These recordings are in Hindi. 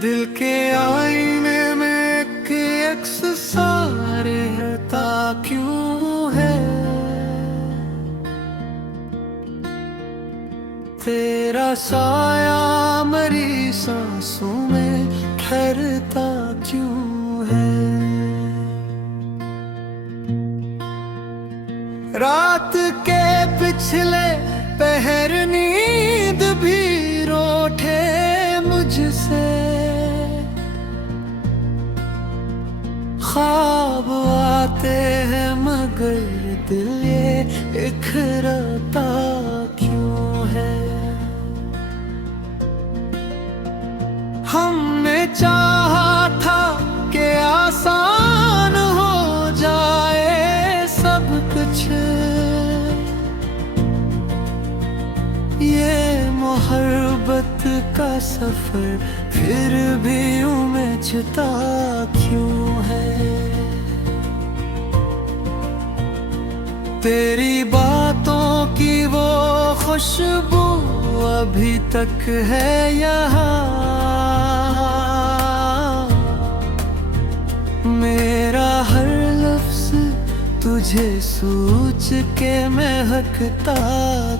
दिल के आईने में के अक्स सारे हटा क्यों है। तेरा साया मेरी सांसों में ठहरता क्यों है। रात के पिछले पहर नींद भी रूठे मुझसे। ख्वाब आते हैं मगर दिल ये इखरता क्यों है। हमने चाहा था कि आसान हो जाए सब कुछ। ये मोहब्बत का सफर फिर भी उलझता क्यों है। तेरी बातों की वो खुशबू अभी तक है यहाँ। मेरा हर लफ्ज तुझे सोच के महकता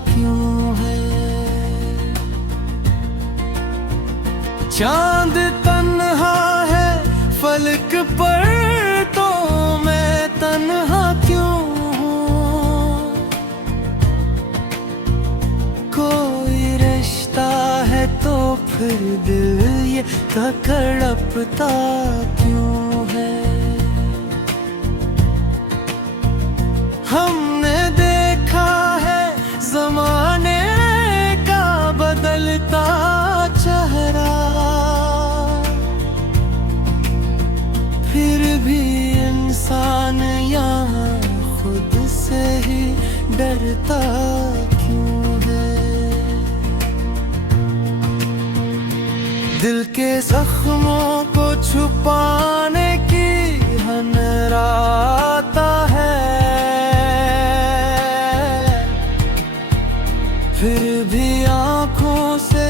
क्यों है। चांद तन्हा है फलक पर तो मैं तन्हा क्यों हूँ। कोई रिश्ता है तो फिर दिल ये तड़पता क्यों है। हमने देखा है ज़माने का बदलता चेहरा। फिर भी इंसान यहाँ खुद से ही डरता क्यों है। दिल के जख्मों को छुपाने की हनराता है। फिर भी आँखों से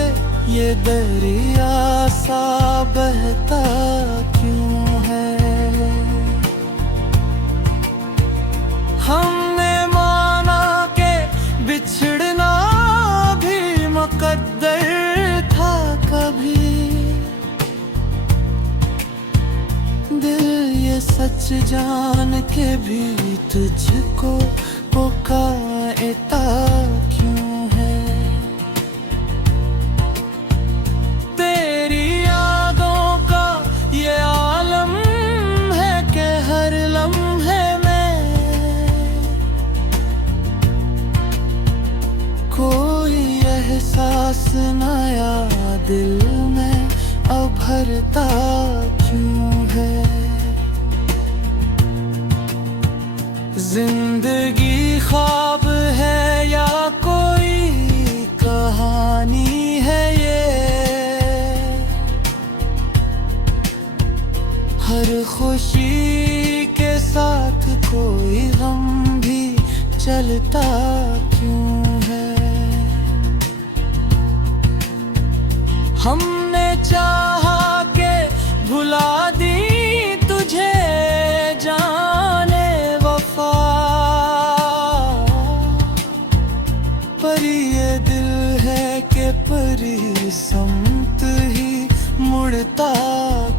ये दरिया सा बहता क्यों है। हमने माना के बिछड़ना भी मुकद्दर था कभी। दिल ये सच जान के भी तुझको पुकारता क्यों है। तेरी यादों का ये आलम है कि हर लम्हे में कोई एहसास नया दिल में उभरता क्यों है। जिंदगी ख्वाब है या कोई कहानी है ये। हर खुशी के साथ कोई गम भी चलता क्यों है। हमने चाहा के भुला दी तुझे जाने वफा। पर ये दिल है कि परी समत ही मुड़ता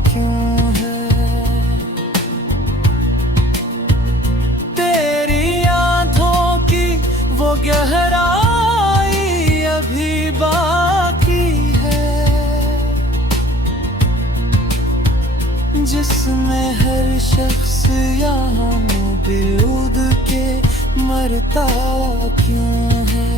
क्यों है। तेरी आँखों की वो गहराई अभी बाकी है जिसमें हर शख्स यहाँ बेउद के मरता क्यों है।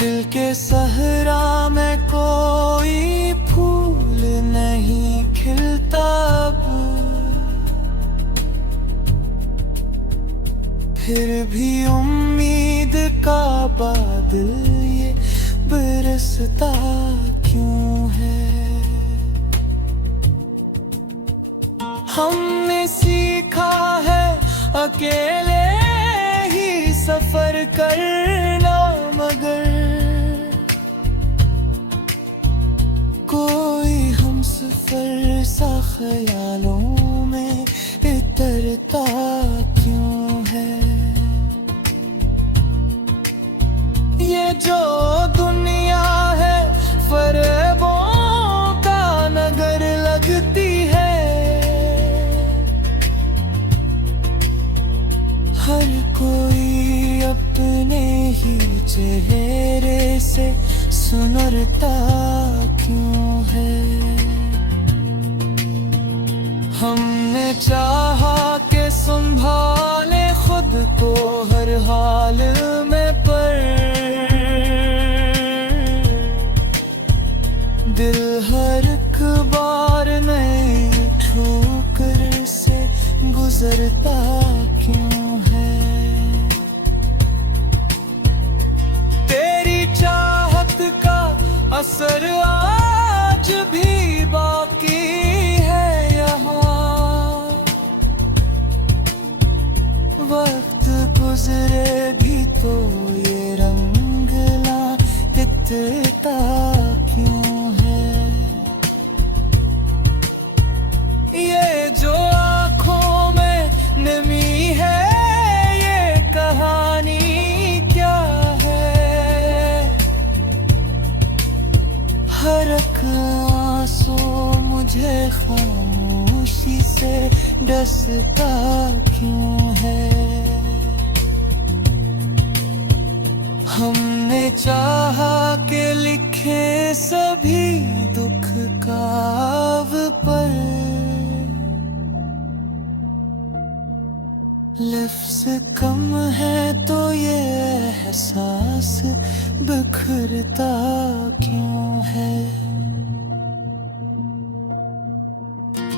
दिल के सहरा में कोई फूल नहीं खिलता अब। फिर भी उम्मीद का बादल ये बरसता क्यों है। हमने सीखा है अकेले ही सफर करना मगर ख्यालों में इतरता क्यों है। ये जो दुनिया है फरेबों का नगर लगती है। हर कोई अपने ही चेहरे से सुनरता क्यों है। हमने चाहा के संभाले खुद को हर हाल में, पर दिल हर एक बार नई ठोकर से गुजरता क्यों है। तेरी चाहत का असर आज भी बाकी है यहाँ। वक्त गुजरे भी तो ये रंग ला दिखता क्यों है। ये जो आँखों में नमी है ये कहानी क्या है। हर एक आंसू मुझे खामोशी से डसता क्यों है। हमने चाहा के लिखे सभी दुख काव पर, लफ्ज़ कम है तो ये एहसास बिखरता क्यों है।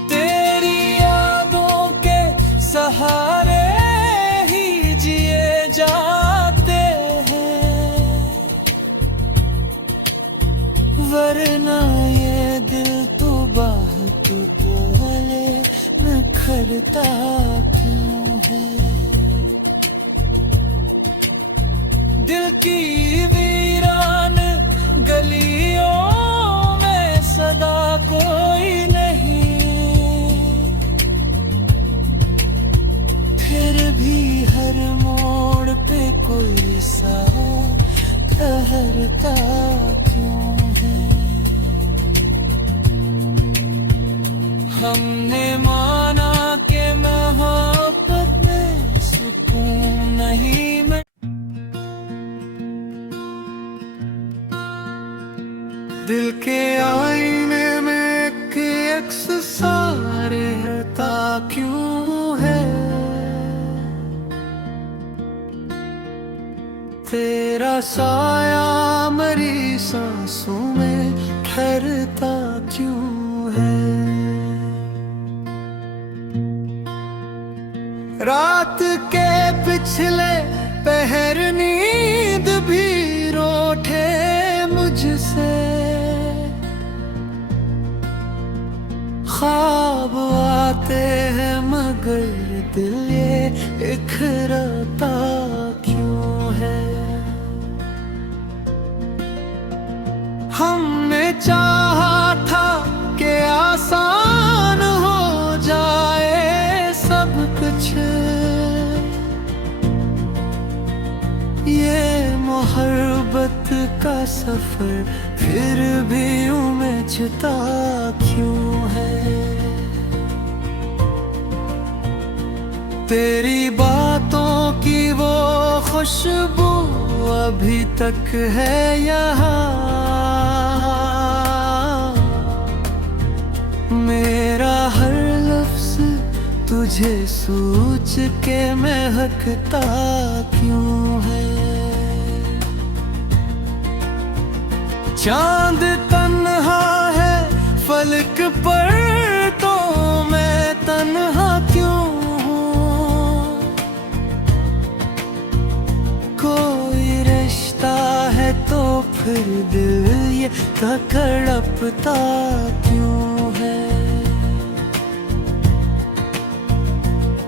तेरी यादों के सहारे ही जिए जाते हैं, वरना ये दिल तो बाह तो तोले में खरता क्यों है। दिल की वीरान गलियों में सदा कोई नहीं, फिर भी हर मोड़ पे कोई सा ठहरता क्यों है। हमने माना के मोहब्बत में सुकून नहीं मैं। दिल के आईने में के अक्स सारे रहता क्यों है। तेरा साया मेरी सांसों में ठहरता क्यों है। रात के पिछले पहर नींद भी रूठे मुझसे, ख्वाब आते हैं मगर दिल ये इखरता क्यों है। हमने चाहा था कि आसान हो जाए सब कुछ, ये मोहब्बत का सफर फिर भी उलझता क्यों है। तेरी बातों की वो खुशबू अभी तक है यहाँ, मेरा हर लफ्ज तुझे सोच के महकता क्यों है। चांद तन्हा है फलक पर तो मैं तन्हा क्यों हूँ। कोई रिश्ता है तो फिर दिल ये तड़पता क्यों है।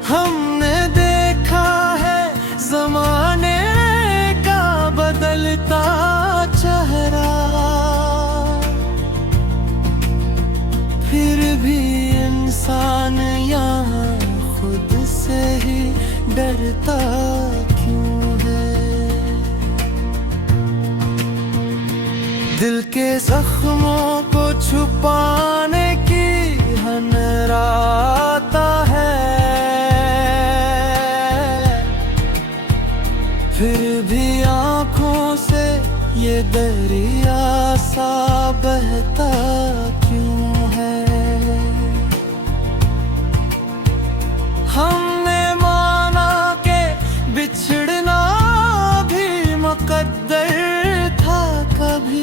हमने देखा है ज़माने का बदलता चेहरा, फिर भी इंसान यहाँ खुद से ही डरता क्यों है? दिल के जख्मों को छुपाने की हनराता है, फिर भी आँखों से ये दरिया सा बहता क्यों है? हमने माना के बिछड़ना भी मुकद्दर था कभी,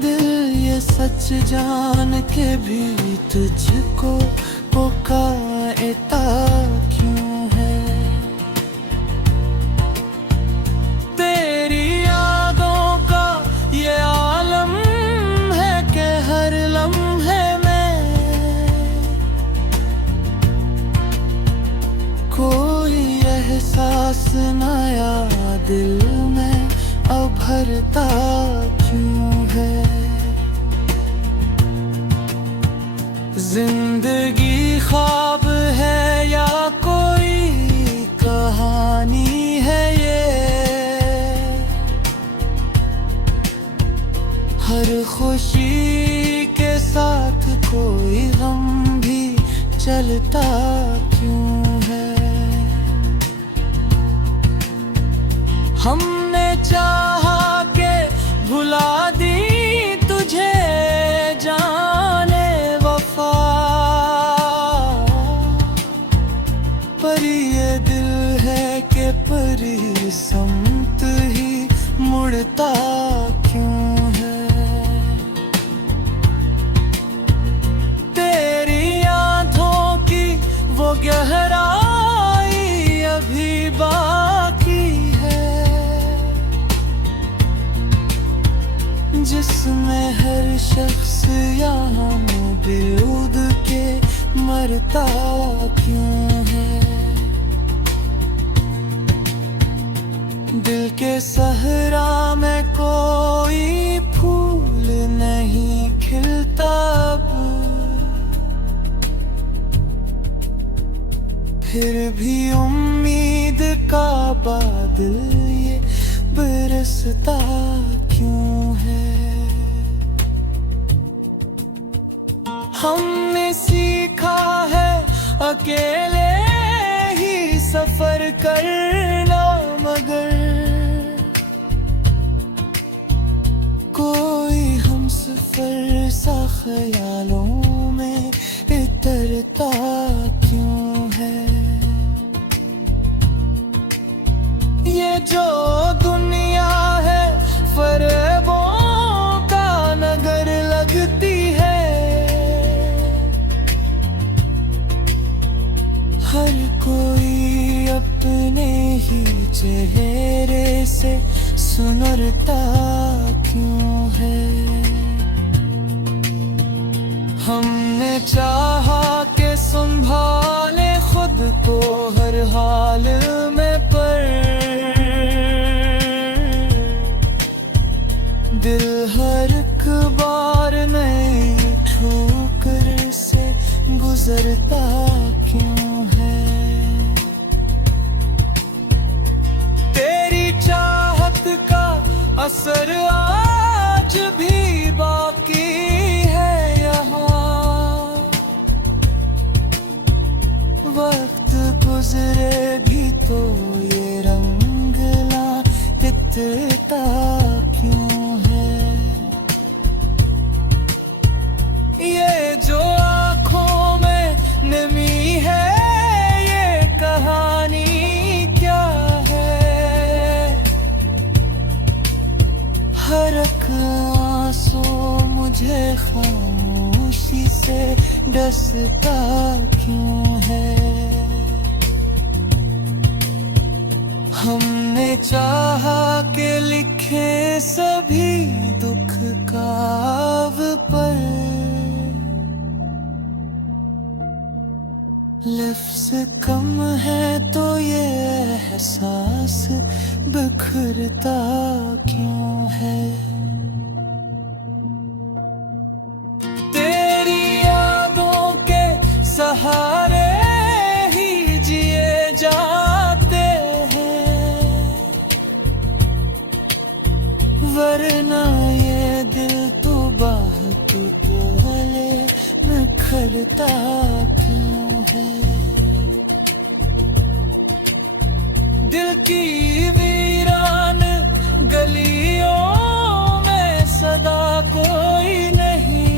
दिल ये सच जान के भी तुझको पुकारता क्यों है? तेरी यादों का ये आलम है कि हर लम्हे में कोई एहसास नया दिल में उभरता क्यों है? जिंदगी ख्वाब है या कोई कहानी है ये, हर खुशी के साथ कोई गम भी चलता क्यों है? हमने चाहा के भुला दी तुझे जाने वफा, पर ये दिल है कि परी समत ही मुड़ता क्यों है? तेरी आँखों की वो गहराई अभी बाकी है, जिसमें हर शख्स यहाँ बेउद के मरता क्यों है? दिल के सहरा में कोई फूल नहीं खिलता अब, फिर भी उम्मीद का बादल ये बरसता क्यों है? हमने सीखा है अकेले ही सफर करना, मगर कोई हम सफर सा ख्यालों में इतरता क्यों है? ये जो दुनिया है फरेबों का नगर लगती है, हर कोई अपने ही चेहरे से सुनरता क्यों है? हमने चाहा के संभाले खुद को हर हाल में, पर दिल हर एक बार नई ठोकर से गुजरता क्यों है? तेरी चाहत का असर आज भी बाकी है यहाँ, वक्त गुजरे भी तो ये रंगला दिखता क्यों है? ये जो आँखों में नमी है ये कहानी क्या है? हर एक आंसू मुझे खामोशी से डसता क्यों है? हमने चाहा के लिखे सभी दुख काव पर, लफ्ज कम है तो ये एहसास बिखरता क्यों है? डरता क्यों है। दिल की वीरान गलियों में सदा कोई नहीं,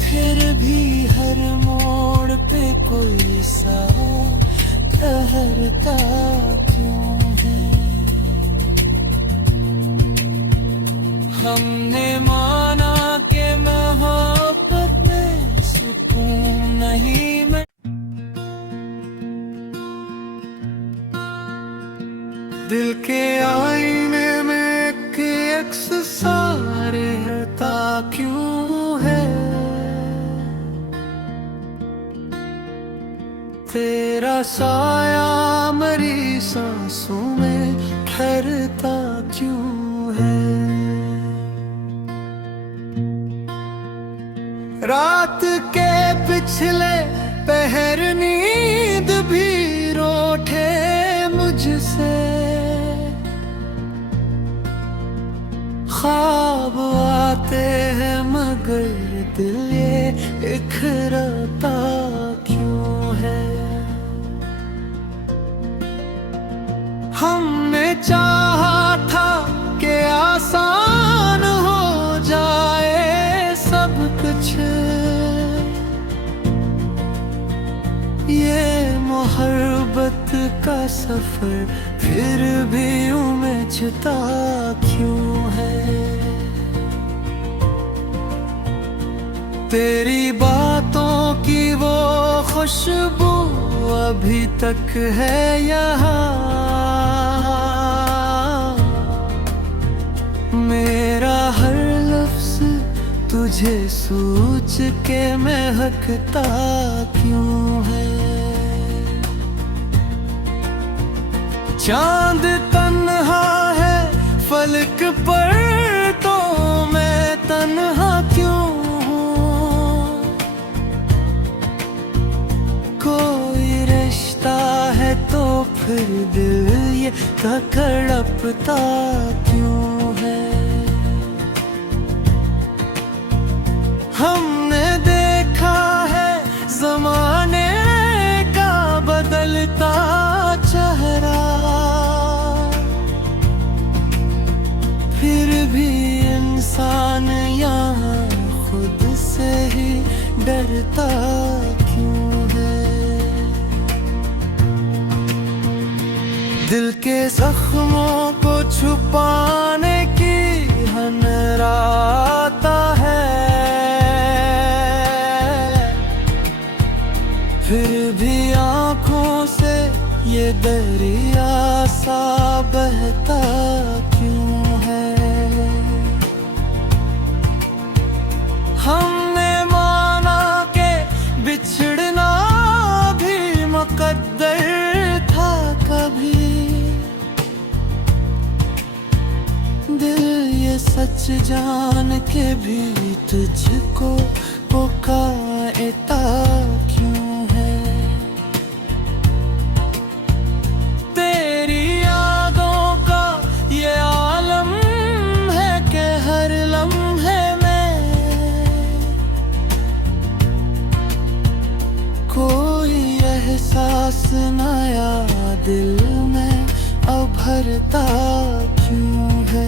फिर भी हर मोड़ पे कोई सा ठहरता क्यों है। हमने माना कि मोहब्बत में सुकून नहीं मैं, दिल के आईने में एक अक्स सारे रहता क्यों है। तेरा साया मेरी सांसों में ठहरता क्यों है। रात के पिछले पहर नींद भी रूठे मुझसे, ख्वाब आते हैं मगर दिल ये इखरता क्यों है। हमने चाहा था कि आसान हो जाए सब कुछ, ये मोहब्बत का सफर फिर भी उलझता क्यों है। तेरी बातों की वो खुशबू अभी तक है यहाँ, मेरा हर लफ्ज तुझे सोच के महकता क्यों है। चांद तन्हा है फलक पर तो मैं तन्हा क्यों हूँ। कोई रिश्ता है तो फिर दिल ये तड़पता क्यों है। हमने देखा है ज़माने का बदलता चेहरा, फिर भी इंसान यहाँ खुद से ही डरता क्यों है। दिल के जख्मों को छुपाने की हनराता है, फिर भी आँखों से ये दरिया सा बहता क्यों है। हमने माना के बिछड़ना भी मुकद्दर था कभी, दिल ये सच जान के भी तुझको पुकारता क्यों है। तेरी यादों का ये आलम है कि हर लम्हे में कोई एहसास नया दिल में उभरता क्यों है।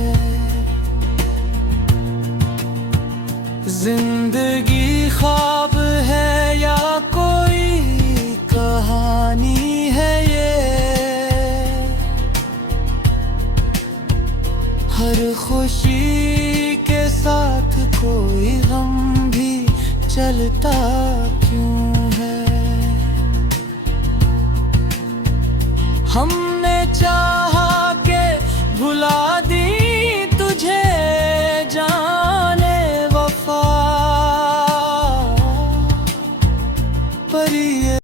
जिंदगी ख्वाब है या कोई कहानी है ये, हर खुशी के साथ कोई गम भी चलता क्यों है। हम